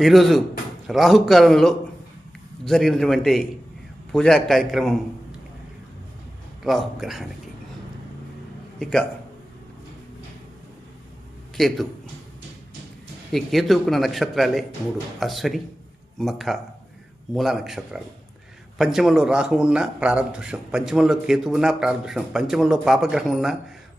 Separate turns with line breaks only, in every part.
ఈరోజు రాహుకాలంలో జరిగినటువంటి పూజా కార్యక్రమం రాహుగ్రహానికి. ఇక కేతు. ఈ కేతువుకున్న నక్షత్రాలే మూడు. అశ్వని మఖ మూల నక్షత్రాలు. పంచమంలో రాహు ఉన్న ప్రారంధోషం పంచమంలో కేతు ఉన్న ప్రారంధోషం పంచమంలో పాపగ్రహం ఉన్న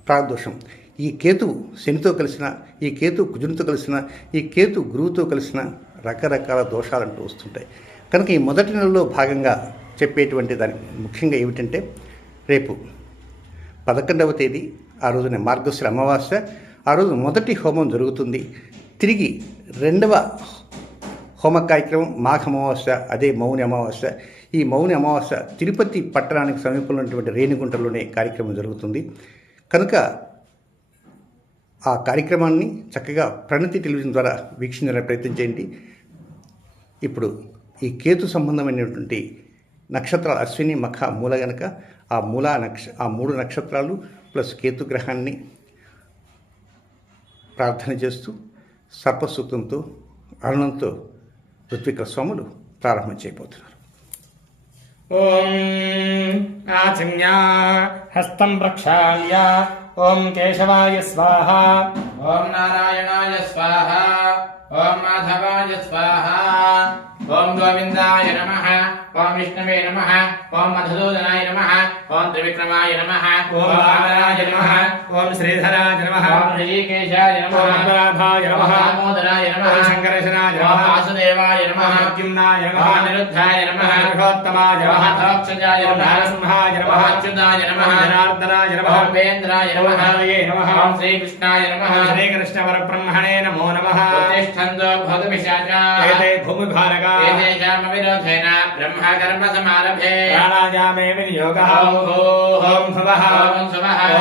ప్రారంధోషం ఈ కేతువు శనితో కలిసిన ఈ కేతు కుజునితో కలిసిన ఈ కేతు గురువుతో కలిసిన రకరకాల దోషాలు అంటూ వస్తుంటాయి. కనుక ఈ మొదటి నెలలో భాగంగా చెప్పేటువంటి దాని ముఖ్యంగా ఏమిటంటే రేపు పదకొండవ తేదీ ఆ రోజున మార్గశిర అమావాస్య ఆ రోజు మొదటి హోమం జరుగుతుంది. తిరిగి రెండవ హోమ కార్యక్రమం మాఘ అమావాస్య అదే మౌని అమావాస్య. ఈ మౌని అమావాస్య తిరుపతి పట్టణానికి సమీపంలో ఉన్నటువంటి రేణిగుంటలోనే కార్యక్రమం జరుగుతుంది. కనుక ఆ కార్యక్రమాన్ని చక్కగా ప్రణతి టెలివిజన్ ద్వారా వీక్షించడానికి ప్రయత్నం చేయండి. ఇప్పుడు ఈ కేతు సంబంధమైనటువంటి నక్షత్రాలు అశ్విని మఖ మూల గనక ఆ మూల నక్ష ఆ మూడు నక్షత్రాలు ప్లస్ కేతు గ్రహాన్ని ప్రార్థన చేస్తూ సర్పసూక్తంతో అరుణంతో ఋత్విక స్వాములు ప్రారంభం చేయబోతున్నారు.
ఓం ఆచిమ్యా హస్తం ప్రక్షాళ్యా ఓం కేశవాయ స్వాహ.
ఓం నారాయణాయ స్వాహ. ఓం మాధవాయ స్వాహ. ఓం గోవిందాయ నమ. ఓం విష్ణవే నమ. ओम मधुसूदनाय नमः ओम त्रिविक्रमाय नमः
ओम बाबराय नमः ओम श्रीधराय नमः
ओम ऋषिकेशाय नमः
ओम
अम्बराभाय
नमः
ओम
मोदराय
नमः
ओम
शंकरेशनाय
नमः
ओम
वासुदेवाय
नमः
ओम
अर्जुनाय
नमः
ओम
अनिरुद्धाय
नमः
ओम
रघोत्तमाय
नमः
ओम
तक्षजाय
नमः
ओम
नारसिंहाय
नमः ओम
अच्युताय नमः
ओम जनार्दनाय नमः
ओम वेन्द्राय नमः
ये नमः
ओम श्रीकृष्णाय नमः
श्रीकृष्ण वरब्रह्मणे नमो नमः
प्रतिष्ठन्तो भवतु पिशाचाः
एते भूमिभारगा
एते कर्मविरोधेन ब्रह्मकर्म समारभे
प्राणायामे विनियोगः।
ॐ
भवः।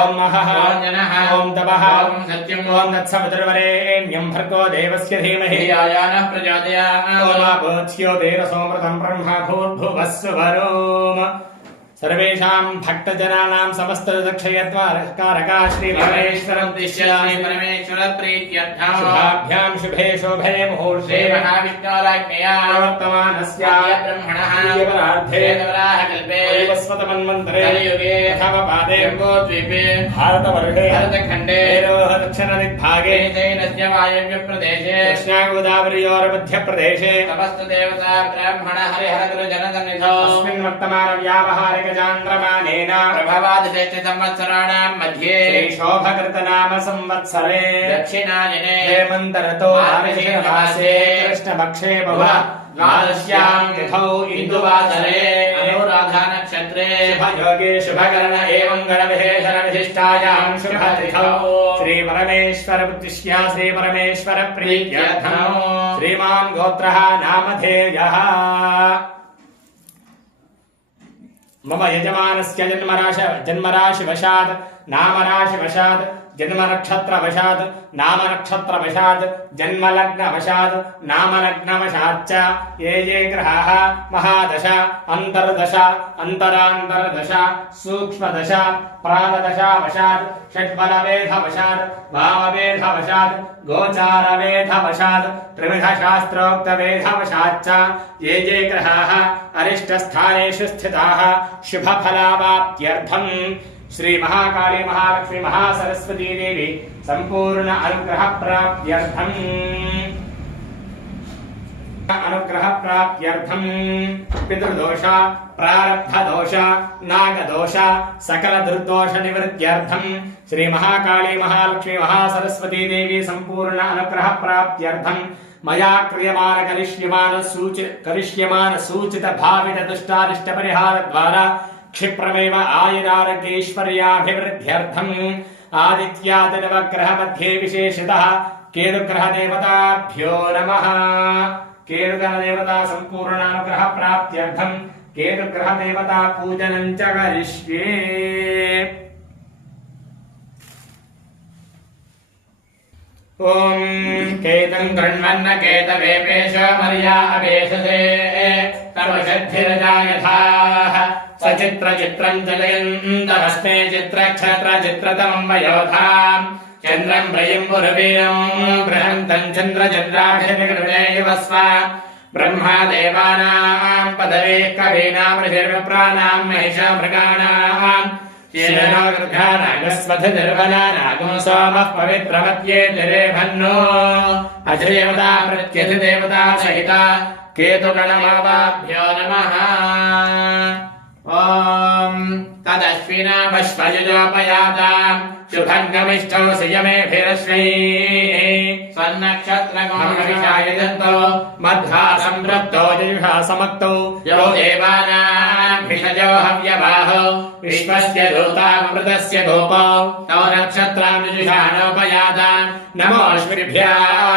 ॐ
महः।
ॐ जनः।
ॐ तपः।
ॐ
तत्सवितुर्वरेण्यं भर्गो देवस्य धीमहि।
धियायानः प्रजातया
ओमापोच्यो देवसोमृतं ब्रह्म भूर्भुवः सुवरोम सर्वेषां भक्तजनानां
समस्तदक्षयत्वारकारका
श्रीपरमेश्वरमुद्दिश्याभ्यां शुभे शोभे मुहूर्ते महाविष्णोराज्ञयावर्तमानस्याय
ब्रह्मणः
भारतवर्षे
भारतखण्डे
दक्षिणदिग्भागे
वायव्यप्रदेशे
कृष्णागोदावरयोरमध्यप्रदेशे
तपस्तदेवता ब्राह्मण हरिहरगुरुजनसन्निधौ
अस्मिन्
वर्तमानव्यावहारिक संवत्सराणाम् मध्ये
शोभकृतनाम संवत्सरे
दक्षिणायने
हेमन्तरतो कृष्णपक्षे भव
द्वादश्याम् तिथौ इन्दुवासरे नक्षत्रे
शुभयोगे शुभकरण एवं गणविशेषणविशिष्टायाम् शुभतिथौ श्रीपरमेश्वर श्रीपरमेश्वर श्रीमान् गोत्रः नामधेयः मम यजमानस्य जन्मराश जन्मराशिवशात् नामराशिवशात् जन्मनक्षत्रवशात् नामनक्षत्रवशात् जन्मलग्नवशात् नामलग्नवशाच्च ये ये ग्रहाः महादश अन्तर्दश अन्तरान्तर्दश सूक्ष्मदश प्राणदशावशात् षड्बलवेधवशात् वामवेधवशात् गोचारवेधवशात् त्रिविधशास्त्रोक्तवेधवशाच्च ये ये ग्रहाः अरिष्टस्थानेषु स्थिताः शुभफलावाप्त्यर्थम् శ్రీ మహాకాళి మహాలక్ష్మి మహాసరస్వతీదేవి సంపూర్ణ అనుగ్రహ ప్రాప్త్యర్థం అనుగ్రహ ప్రాప్త్యర్థం పితృదోష ప్రారబ్ధ దోష నాగదోష సకల దుర్దోష నివృత్యర్థం శ్రీ మహాకాళీ మహాలక్ష్మి మహాసరస్వతీ దేవి సంపూర్ణ అనుగ్రహ ప్రాప్త్యర్థం మయా క్రియమాణ కరిష్యమాన సూచి కరిష్యమాన సూచిత భావిత దుష్టారిష్ట పరిహార ద్వారా क्षिप्रमेव आयुरारगेश्वर्याभिवृद्ध्यर्थम् आदित्यादिनवग्रहमध्ये विशेषतः केतुग्रहदेवताभ्यो नमः। केतुग्रहदेवता सम्पूर्णानुग्रहप्राप्त्यर्थम्। केतुग्रहदेवता पूजनम् च करिष्ये। ॐ
केतम् गृह्णन्न केतवेपेश मर्या अपेशसे सर्वशद्धिरजा यथा चित्रचित्रम् जलयन्तमस्मे चित्रक्षत्रचित्रतमम् वयोधाम् चन्द्रम् प्रयम् पुरवीरम् बृहन्तम् चन्द्रचन्द्राभिषेकगृणेयव स्व ब्रह्मा देवानाम् पदवेः कवीनाम् ऋषिर्विप्राणाम् महिषा मृगाणाम् ीरणागृघानागस्वधिर्वनानागम् सोमः पवित्रमत्ये जरेभन्नो अजदेवता प्रत्यधिदेवता सहिता केतुगणमावाभ्यो नमः ॐ तदश्विनामश्वयुजापयात शुभङ्गमिष्ठौ श्रियमेभिरश्वै स्वन्नक्षत्रगोमविषायजन्तो मध्वा सम्पृप्तो जिह्वा समक्तौ यो विषजो हव्यवाह विश्वस्य दूतामृतस्य गोपौ तौ नक्षत्रानुजुषाणोपयादान् नमोऽश्विभ्याम्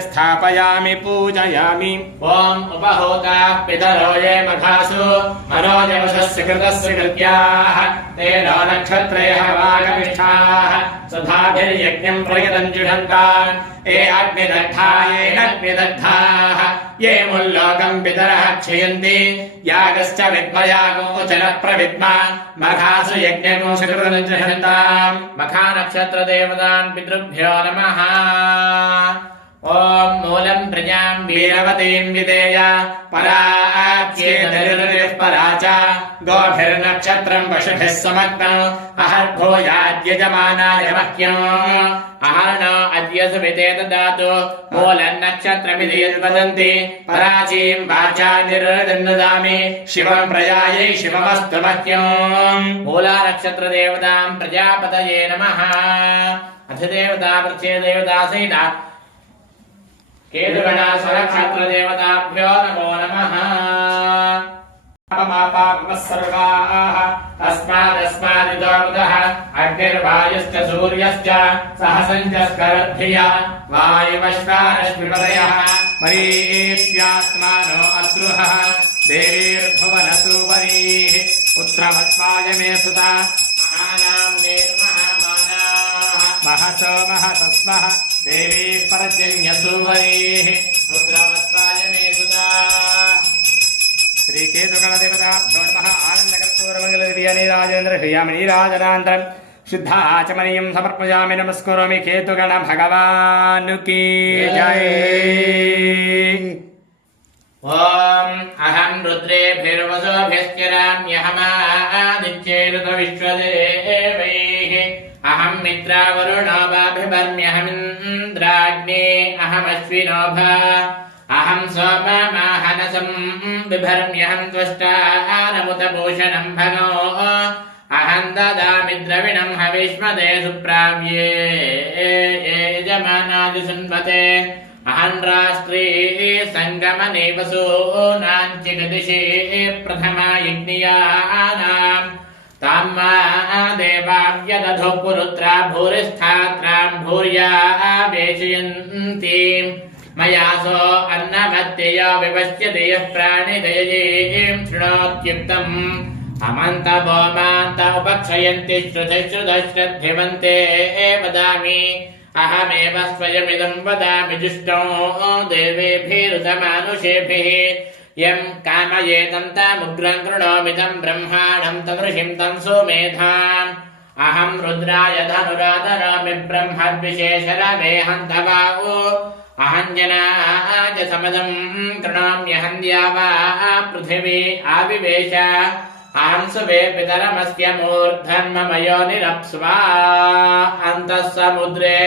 स्थापयामि, पूजयामि। ॐ उपहूता पितरो
ये मघासु मनोजवशस्य
कृतस्य कृत्याः। ते नो नक्षत्रयः वागमिष्ठाः सुधाभिर्यज्ञम् प्रयतम् जुषन्तान् ये अग्निदग्धायेन अग्निदग्ध ప్రయతంజుషంతాన్ ఏ అగ్నిదగ్ధా ఏనగ్నిదగ్ధాः ఏ ముల్లోకం పితరः క్షయంతి. యాగశ్చ విద్మయాగోచర ప్రవిద్మ. మఖాసు యజ్ఞగో సుకృతంజుషంతాం మఖా నక్షత్ర దేవతాన్ పితృభ్యో నమః ఓం మూలం ప్రజాం వీరవతీం విదేయ పరాచ్యేదరిరిః పరా చ. గోభిర్నక్షత్రం పశుభిः సమగ్నం అహర్భూయాద్యజమానాయ మహ్యం. అహర్ణో అద్య సుమితే దదాతు మూలం నక్షత్రమిది యద్వదంతి పరాచీం వాచా నిర్దదామి శివం ప్రజాయై శివమస్తు మహ్యం. మూలా केतुगणासुरक्षत्रदेवताभ्यो नमो नमः पापापः सर्वाः तस्मादस्मादिदोमुदः अग्निर्वायुश्च सूर्यश्च सहसञ्च स्करद्धिया वायुवश्वारश्मिपदयः मरीष्यात्मानो अद्रुहः देवीर्भुवनसूवरीः पुत्रमत्वाय मे सुता महानां निर्महामानाः महसो महसस्वः देवीः परजन्यसुवरेः रुद्रवत्पाय मे सुता
श्रीकेतुकणदेवताभ्यो नमः आनन्दकर्पूरमङ्गलदिव्यनीराजेन्द्रह्रियामणीराजनान्तरम् शुद्धाचमनीयम् समर्पयामि नमस्करोमि केतुगण भगवानुकी जय
ॐ अहम् रुद्रेभिर्वसोभिश्चराम्यहमादित्यैरुत विश्वदेवैः अहम् मित्रावरुणो वाभिभर्म्यहमिन् अहमश्विनो भा अहं सोममाहनसं बिभर्म्यहं त्वष्टानमुतभूषणं भगो अहं ददामि द्रविणं हविष्मदे सुप्राव्ये यजमानादिसुन्वते अहं राष्ट्रे सङ्गमने वसूनाञ्चिगदिशे प्रथमा यज्ञियानाम् तां मा देवाव्यदधो पुरुत्रा भूरिस्थात्रां भूर्या वेशयन्तीम् मया सो अन्नमत्यय विपश्यते यः प्राणिदयीं शृणोत्युक्तम् अमन्त भोमान्त उपक्षयन्ति श्रुतश्रुतश्रद्धिवन्ते वदामि अहमेव स्वयमिदं वदामि जुष्टो देवेभिरुतमानुषेभिः యం కామయేదంతముగ్రం కృణోమిదం బ్రహ్మాణం తమృషిం తం సుమేధాం అహం రుద్రాయ ధనురాధరామి బ్రహ్మద్విశేషరమేహం తవావు అహంజనాయ సమదం కృణామ్యహం ద్యావా పృథివీ ఆవివేశ అహం సువే పితరమస్య మూర్ధన్మమయో నిరప్స్వా అంతః సముద్రే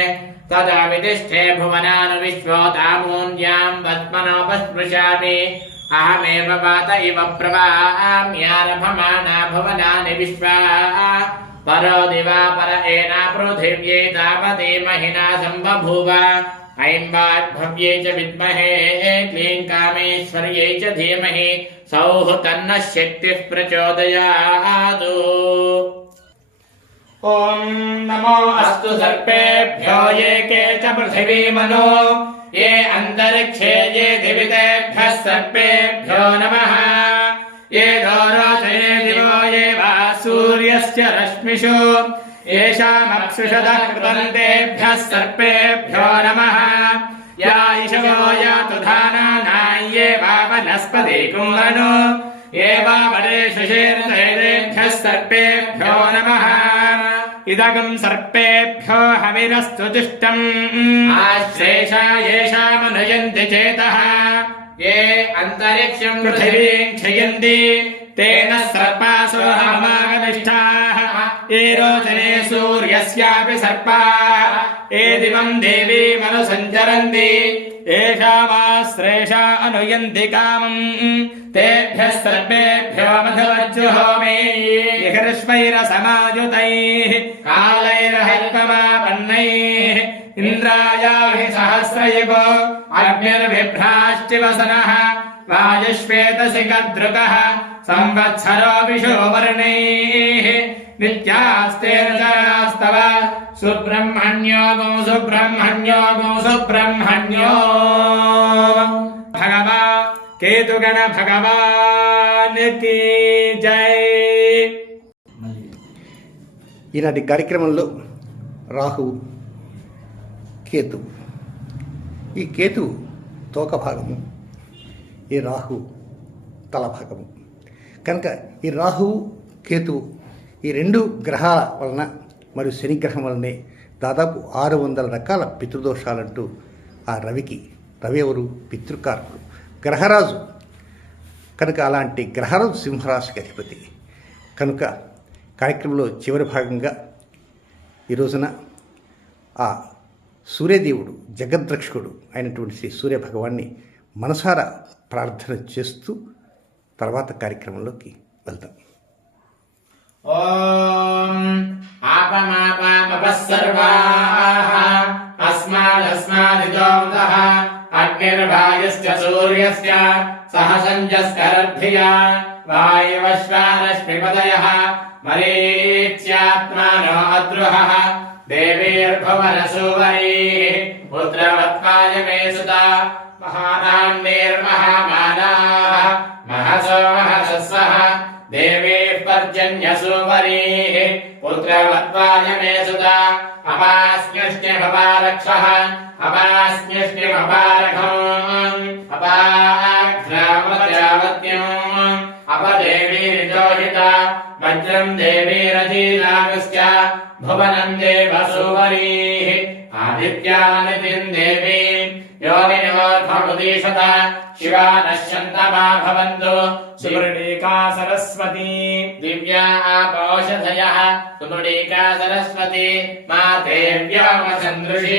తదా విదిష్ఠే భువనాను విశ్వోతామూన్యాం పద్మనోపస్పృశామి अहमेव वात इव प्रवाहाम्यारभमाना भुवनानि विश्वा परो दिवा पर एना पृथिव्ये तावते महिना सम्बभूव। ऐं वाग्भव्यै च विद्महे क्लीं कामेश्वर्ये च धीमहि, सौः तन्नः शक्तिः प्रचोदयात्।
ॐ नमो
अस्तु सर्पेभ्यो, ये के च पृथिवी मनो। ये अन्तरिक्षे ये दिवितेभ्यः सर्पेभ्यो नमः ये दोरोधे दिवो ये वा सूर्यस्य रश्मिषु येषामप्सुषदः कृतन्तेभ्यः सर्पेभ्यो नमः या इषवो यातु धानानां ये वा वनस्पति कुम्भनो
एवावरेषु शीर्षेभ्यः सर्पेभ्यो नमः इदगम् सर्पेभ्यो हविरस्तु तिष्ठम् आश्रेषा येषामनयन्ति चेतः
ये अन्तरिक्षम्
पृथिवीम् क्षयन्ति तेन सर्पासो हमागनिष्ठाः ये रोचने सूर्यस्यापि सर्पाः ये दिवम् देवीमनुसञ्चरन्ति येषामाश्रेषा अनुयन्ति कामम् तेभ्यः सर्पेभ्यो मधुवज्जुहोमि ह्रश्वैरसमायुतैः कालैरहल्पमापन्नैः इन्द्रायाहि सहस्रयुगो अग्निर्बिभ्राष्टिवसनः वायुष्वेतसि कदृगः संवत्सरो विशोवर्णैः नित्यास्तेन चरणास्तव सुब्रह्मण्यो गो सुब्रह्मण्यो। गो सुब्रह्मण्यो भगवा केतुगण भगवान की जय।
ఈనాటి కార్యక్రమంలో రాహు కేతు. ఈ కేతు తోక భాగము ఈ రాహు తల భాగము. కనుక ఈ రాహువు కేతు ఈ రెండు గ్రహాల వలన మరియు శనిగ్రహం వలనే దాదాపు ఆరు వందల రకాల పితృదోషాలంటూ ఆ రవికి రవి ఎవరు? పితృకారకుడు. గ్రహరాజు. కనుక అలాంటి గ్రహరాజు సింహరాశికి అధిపతి. కనుక కార్యక్రమంలో చివరి భాగంగా ఈ రోజున ఆ సూర్యదేవుడు జగద్రక్షకుడు అయినటువంటి శ్రీ సూర్య భగవాన్ని మనసారా ప్రార్థన చేస్తూ తర్వాత కార్యక్రమంలోకి వెళ్తాం.
ఓం ఆపమాపాపసర్వాః అస్మాదస్మాదిజోదః సహసంజస్కరద్ధియా सह सञ्जस्करद्धिया वायुवश्वारश्मिपदयः मरीच्यात्मानो अद्रुहः देवीर्भुवनसुवरीः पुत्रवत्पाय मे सुता महानान्यैर्महामानाः महसो महसस्वः देवीः पर्जन्यसुवरीः पुत्रवत्पाय मे सुता अपास्म्यष्टिमपारक्षः अपास्म्यष्टिमपारखम् अपाघ्रामत्यावत्यम् अपदेवीर्जोहिता वज्रम् देवीरधीरागश्च भुवनम् देवसुवरीः आदित्यानितिम् योनिनिवोद्भमुदीशत शिवा नश्यन्तमा भवन्तु।
सरस्वती,
दिव्या आपोषधयः सरस्वती माते व्योमचन्द्रुषी